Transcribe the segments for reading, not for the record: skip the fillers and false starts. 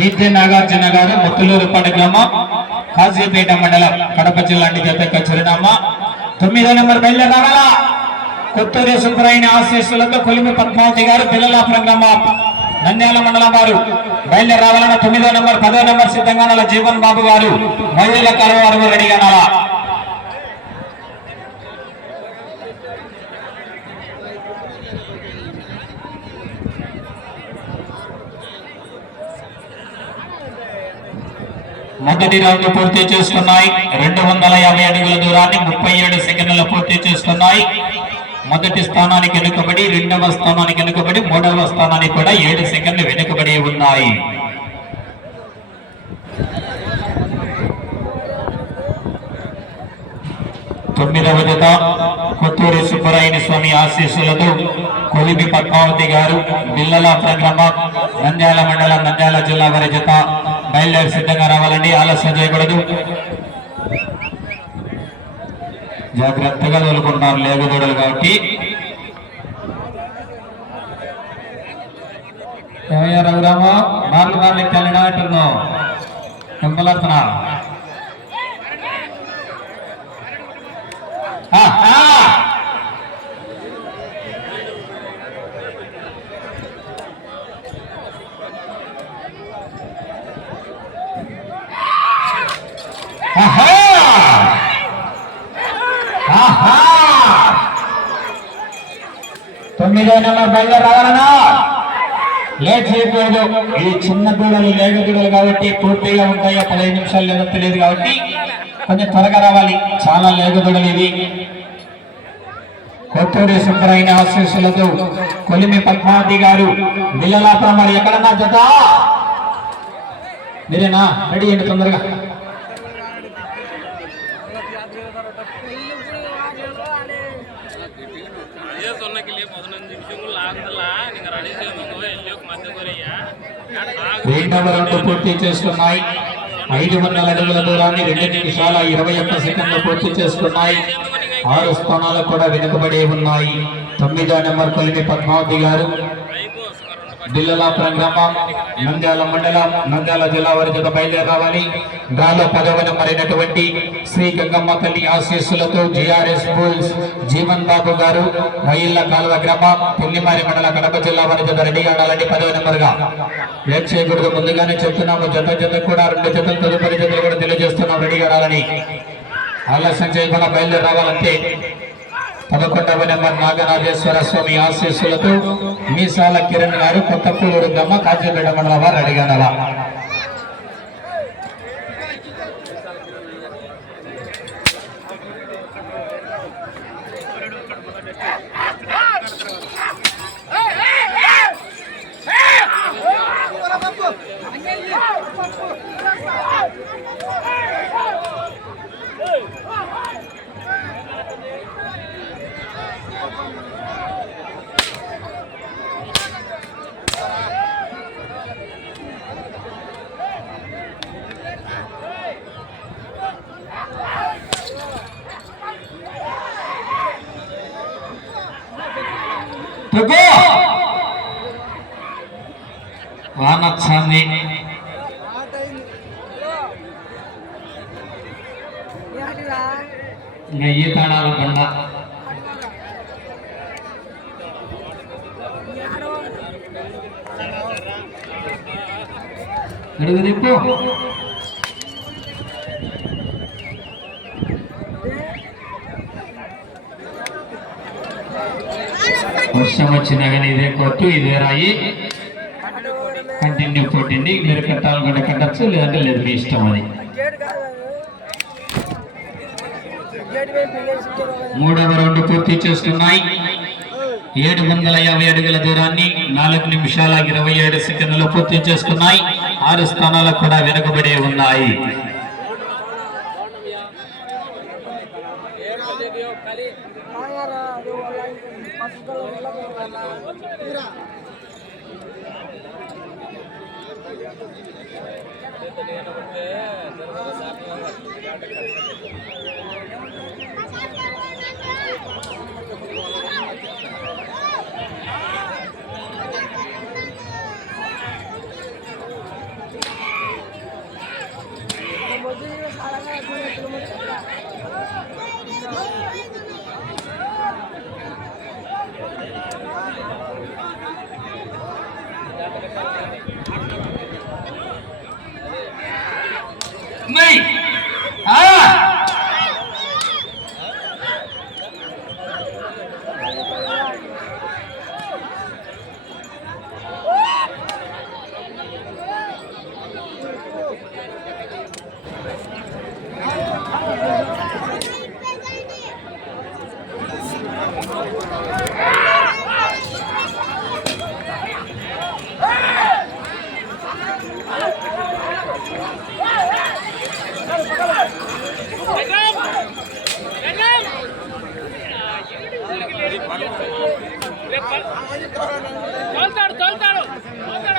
నిత్య నాగార్జున గారు ముత్తులూరుపాడు గ్రామం కాజీపేట మండలం కడప జిల్లా జత చిరునామా 9వ నెంబర్ బయలుదేరి రావాలా కొత్తూరి సుబ్బరాయని ఆశీస్సులతో కొలిమి పద్మావతి గారు పిల్లలాపురం గ్రామం నంద్యాల మండలం వారు బయలుదేరి రావాలన్న 9వ నెంబర్ 10వ నెంబర్ సిద్ధంగా జీవన్ బాబు గారు మహిళల కరవారు రెడీగా మొదటి రౌండ్ పూర్తి చేసుకున్నాయి 250 అడుగుల దూరాన్ని 37 సెకండ్లలో పూర్తి చేసుకున్నాయి మొదటి స్థానానికి వెనుకబడి రెండవ స్థానానికి వెనుకబడి మూడవ స్థానానికి కూడా 7 సెకండ్లు వెనుకబడి ఉన్నాయి తొమ్మిదవ జత కొత్తూరి సుబ్బరాయని స్వామి ఆశీస్సులతో కొలిమి పద్మావతి గారు బిల్లలాపురం గ్రామం నంద్యాల మండలం నంద్యాల జిల్లా వారి జత బయలుదేరి సిద్ధంగా రావాలండి ఆలస్యం చేయకూడదు జాగ్రత్తగా తోలుకుంటారు లేగుదూడలు కాబట్టి రఘురామ నాలుగు నాలుగు తెల్లనాటును టెంపలత్న తొమ్మిదో నెంబర్ బయలుదేరి రావాలన్నా లేట్ చేయకూడదు ఈ చిన్న దూడలు లేగ దూడలు కాబట్టి పూర్తిగా ఉంటాయో 15 నిమిషాలు లేదో తెలియదు కాబట్టి కొంచెం త్వరగా రావాలి చాలా లేగ దూడలు ఇవి కొత్తూరి సుబ్బరాయని ఆశీస్సులతో కొలిమి పద్మావతి గారు బిల్లలాపురం మరి ఎక్కడన్నా జత మీరేనా రెడీ అండి తొందరగా రెండవ రౌండ్ పూర్తి చేసుకున్నాయి 500 అడుగుల దూరాన్ని 2 నిమిషాల 21 సెకండ్లు పూర్తి చేసుకున్నాయి 6 స్థానాలు కూడా వెనుకబడి ఉన్నాయి 9వ నెంబర్ కొలిమి పద్మావతి గారు బిల్లలాపురం గ్రామం నంద్యాల మండలం నంద్యాల జిల్లా వారి జత బయలుదేరి రావాలి డ్రాలో 10వ నెంబర్ అయినటువంటి శ్రీ గంగమ్మ తల్లి ఆశీస్సులతో జిఆర్ఎస్ బుల్స్ జీవన్ బాబు గారు మహిళ కాలువ గ్రామం పుల్లిమారి మండల కడప జిల్లా వారి జత రెడీగా ఉండాలండి 10వ నెంబర్ గా లేట్ చేయకూడదు ముందుగానే చెప్తున్నాము జత కూడా 2 జతలు తదుపరి జతలు కూడా తెలియజేస్తున్నాం రెడీగా ఉండాలని ఆలస్యం చేయకుండా బయలుదేరి రావాలంటే 11వ నెంబర్ నాగరాజేశ్వర స్వామి ఆశీస్సులతో మీసాల కిరణ్ గారు కొత్తపూలూరు గ్రామ కాజీపేట మండలం వారు అడిగానలా వానొచ్చింది ఇంకా ఈ తాళాల బండ అడుగు తిప్పు వర్షం వచ్చినా కానీ ఇదే కొట్టు ఇదే రాయి కంటిన్యూ కొట్టింది మీరు కట్టాలనుకుంటే కట్టచ్చు లేదంటే లేదు మీ ఇష్టం అది 3వ రౌండ్ పూర్తి చేసుకున్నాయి 750 అడుగుల దూరాన్ని 4 నిమిషాల 27 సెకండ్లలో పూర్తి చేసుకున్నాయి 6 స్థానాలకు కూడా వెనుకబడి ఉన్నాయి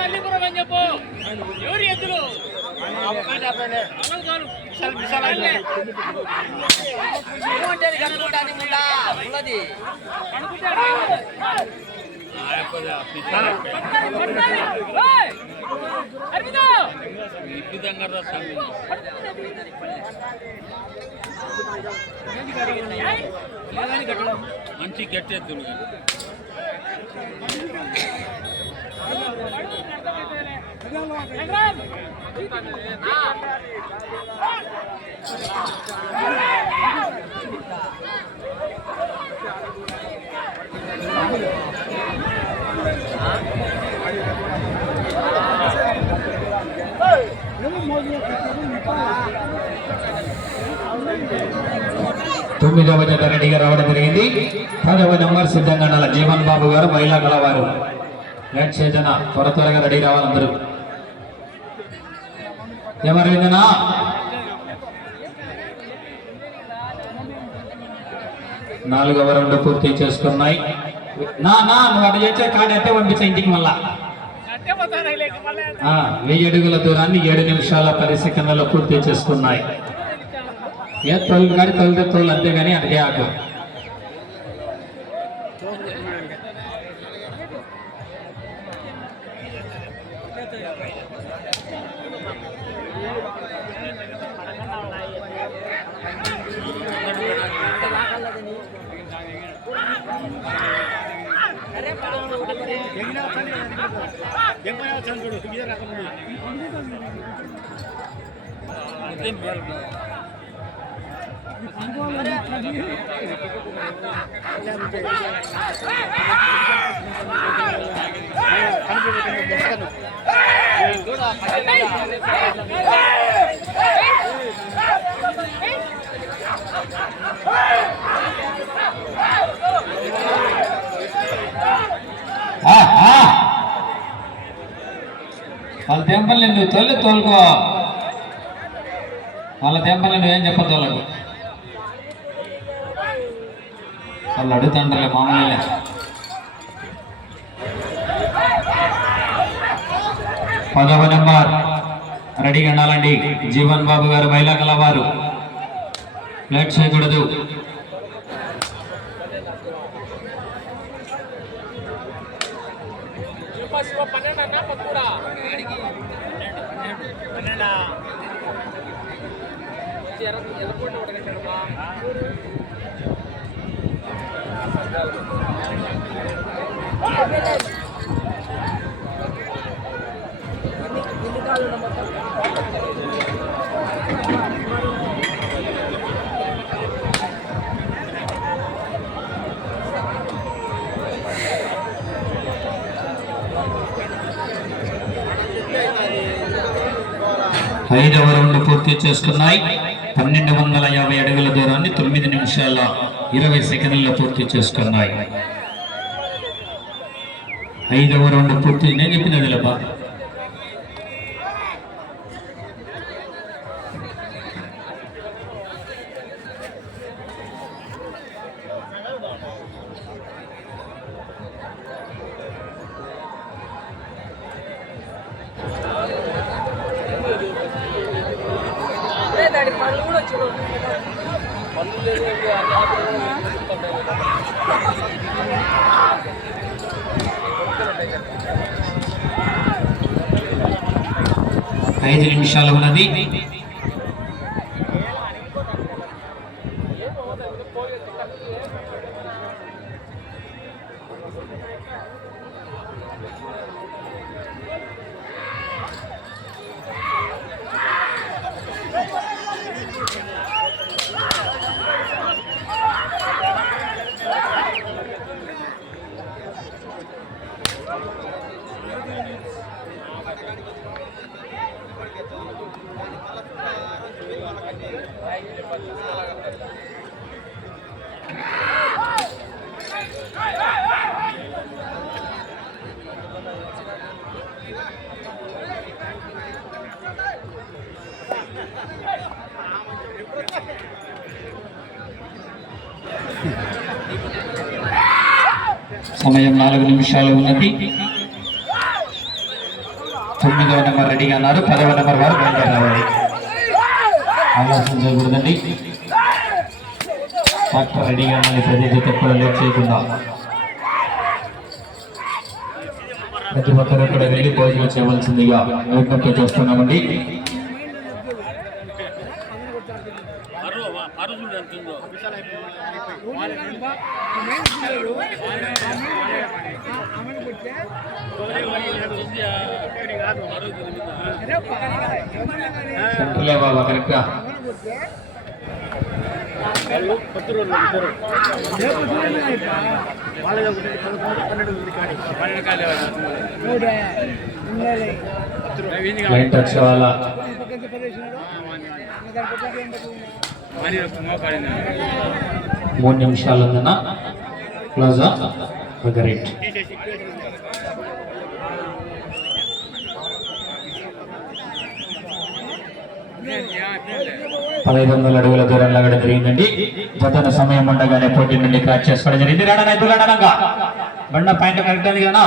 అల్లిపురం అని చెప్పు. ఎవరు ఎద్దులు మంచి గట్టెద్దులు తొమ్మిదవ జత రెడీగా రావడం జరిగింది. 10వ నంబర్ సిద్ధంగా నల్ల జీవన్ బాబు గారు మహిళా కలవారు. లేట్ చేతన త్వరగా రెడీ రావాలందరూ. ఏమరిందనా 4వ రౌండ్ పూర్తి చేసుకున్నాయి. నువ్వు అటు చేసే కాడి అట్టే పంపించా ఇంటికి. మళ్ళా 1000 అడుగుల దూరాన్ని 7 నిమిషాల 10 సెకండ్లలో పూర్తి చేసుకున్నాయి. ఏ తొలి గాడి తోలు అంతేగాని అడిగే ఆకు. వాళ్ళ తెంపల్ని నువ్వు తోలుకో. వాళ్ళ తెంపల్ని నువ్వేం చెప్పదు వాళ్ళకు. వాళ్ళు అడుగుతుంటారులే మామూలుగా. 10వ నెంబర్ రెడీగా ఉండాలండి. జీవన్ బాబు గారు మహిళా కలవారు. లేట్ చేయకూడదు. ఐదవ రౌండ్ పూర్తి చేసుకున్నాయి. 1250 అడుగుల దూరాన్ని 9 నిమిషాల 20 సెకండ్లలో పూర్తి చేసుకున్నాయి. 5వ రౌండ్ పూర్తి. నేను చెప్పినది లేపా. ఐదు నిమిషాలు ఉన్నది. సమయం 4 నిమిషాలు ఉన్నది. 9వ నెంబర్ రెడీగా అన్నారు. 10వ నెంబర్ వారు బయలుదేరాలి. ఆలోచన చేయకూడదండి. డాక్టర్ రెడీగా ఉన్నది. ప్రతి జత కూడా లేట్ చేయకుండా ప్రతి ఒక్కరు కూడా వెళ్ళి భోజనం చేయవలసిందిగా విజ్ఞప్తి చేస్తున్నామండి. సెంట్రలే బాబా కరెక్ట్గా లైన్ టచ్ కావాలా. 3 నిమిషాలు ఉందన్న క్లోజా రేట్. $1500 అడుగుల దూరం లాగడం జరిగిందండి. జతన సమయం ఉండగానే పోటీ నుండి క్రాచ్ చేసుకోవడం జరిగింది. రాడా బండ పాయింట్ కరెక్ట్ అది కదా.